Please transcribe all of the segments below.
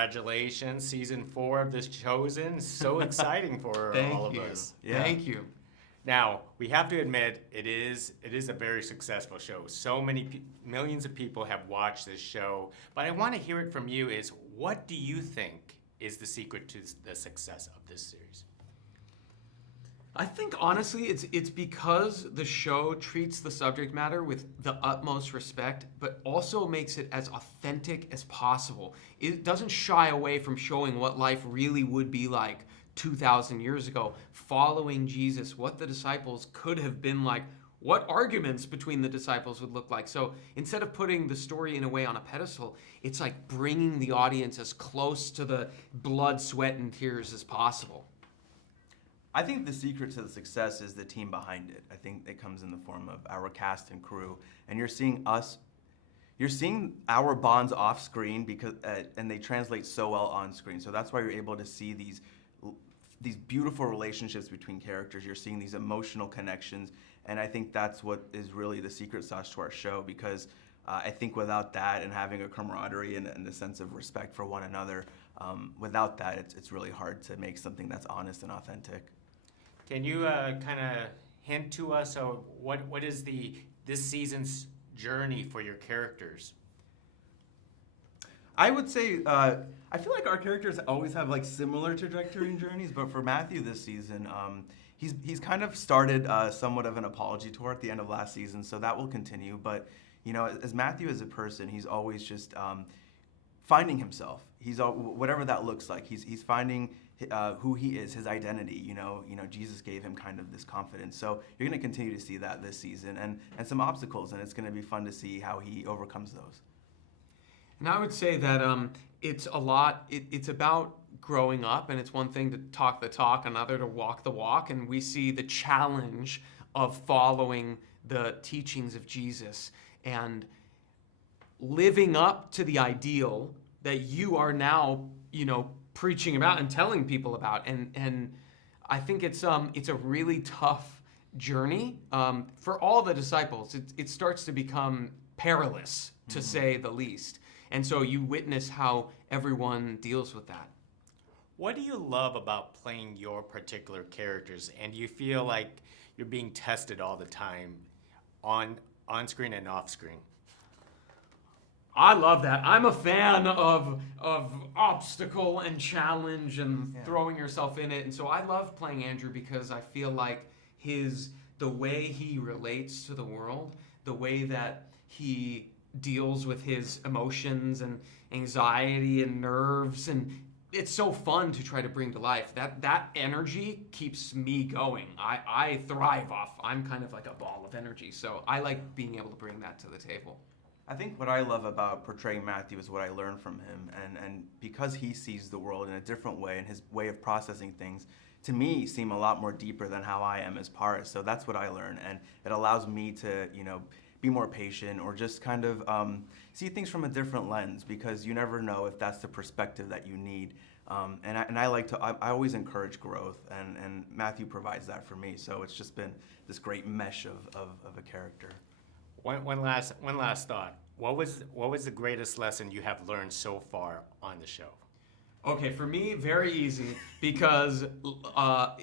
congratulations. Season 4 of The Chosen. So exciting for all of us. Yeah. Thank you. Now, we have to admit, it is a very successful show. So many millions of people have watched this show. But I want to hear it from you is, what do you think is the secret to the success of this series? I think, honestly, it's because the show treats the subject matter with the utmost respect, but also makes it as authentic as possible. It doesn't shy away from showing what life really would be like 2,000 years ago, following Jesus, what the disciples could have been like, what arguments between the disciples would look like. So instead of putting the story in a way on a pedestal, it's like bringing the audience as close to the blood, sweat, and tears as possible. I think the secret to the success is the team behind it. I think it comes in the form of our cast and crew, and you're seeing our bonds off screen because, and they translate so well on screen. So that's why you're able to see these beautiful relationships between characters. You're seeing these emotional connections, and I think that's what is really the secret sauce to our show, because I think without that and having a camaraderie and a sense of respect for one another, without that, it's really hard to make something that's honest and authentic. Can you kind of hint to us what is this season's journey for your characters? I would say I feel like our characters always have like similar trajectory and journeys, but for Matthew this season, he's kind of started somewhat of an apology tour at the end of last season, so that will continue. But you know, as Matthew as a person, he's always just finding himself. He's whatever that looks like. He's finding who he is, his identity. You know, Jesus gave him kind of this confidence. So you're going to continue to see that this season, and some obstacles, and it's going to be fun to see how he overcomes those. And I would say that it's a lot. It's about growing up, and it's one thing to talk the talk, another to walk the walk. And we see the challenge of following the teachings of Jesus and living up to the ideal that you are now, preaching about and telling people about. And I think it's a really tough journey for all the disciples. It starts to become perilous, to say the least. And so you witness how everyone deals with that. What do you love about playing your particular characters? And do you feel like you're being tested all the time on screen and off screen? I love that. I'm a fan of obstacle and challenge and throwing yourself in it. And so I love playing Andrew because I feel like the way he relates to the world, the way that he deals with his emotions and anxiety and nerves, and it's so fun to try to bring to life. That energy keeps me going. I thrive off. I'm kind of like a ball of energy, so I like being able to bring that to the table. I think what I love about portraying Matthew is what I learned from him, and because he sees the world in a different way and his way of processing things, to me, seem a lot more deeper than how I am as Paras. So that's what I learn, and it allows me to, be more patient or just kind of see things from a different lens, because you never know if that's the perspective that you need. And I always encourage growth, and Matthew provides that for me. So it's just been this great mesh of a character. One last thought. What was the greatest lesson you have learned so far on the show? Okay, for me, very easy, because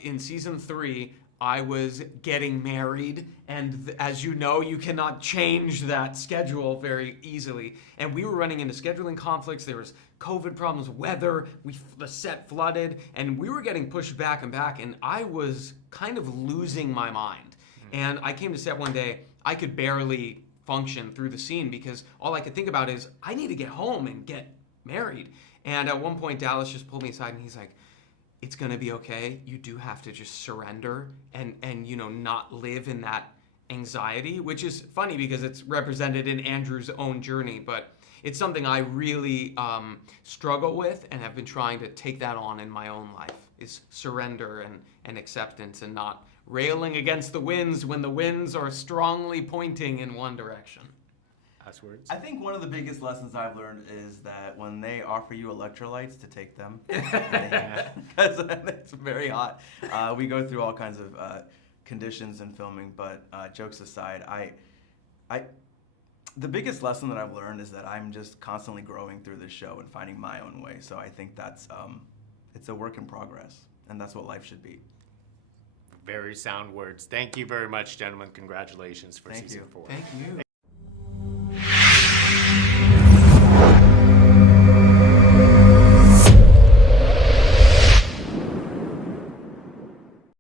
in season 3, I was getting married, and as you know, you cannot change that schedule very easily. And we were running into scheduling conflicts. There was COVID problems, weather, the set flooded, and we were getting pushed back and back, and I was kind of losing my mind. And I came to set one day, I could barely function through the scene because all I could think about is, I need to get home and get married. And at one point, Dallas just pulled me aside, and he's like, it's going to be okay. You do have to just surrender and not live in that anxiety, which is funny because it's represented in Andrew's own journey, but it's something I really struggle with and have been trying to take that on in my own life, is surrender and acceptance and not railing against the winds when the winds are strongly pointing in one direction. Words. I think one of the biggest lessons I've learned is that when they offer you electrolytes, to take them. Because it's very hot. We go through all kinds of conditions in filming, but jokes aside, The biggest lesson that I've learned is that I'm just constantly growing through this show and finding my own way. So I think that's it's a work in progress, and that's what life should be. Very sound words. Thank you very much, gentlemen. Congratulations for Thank season you. 4. Thank you.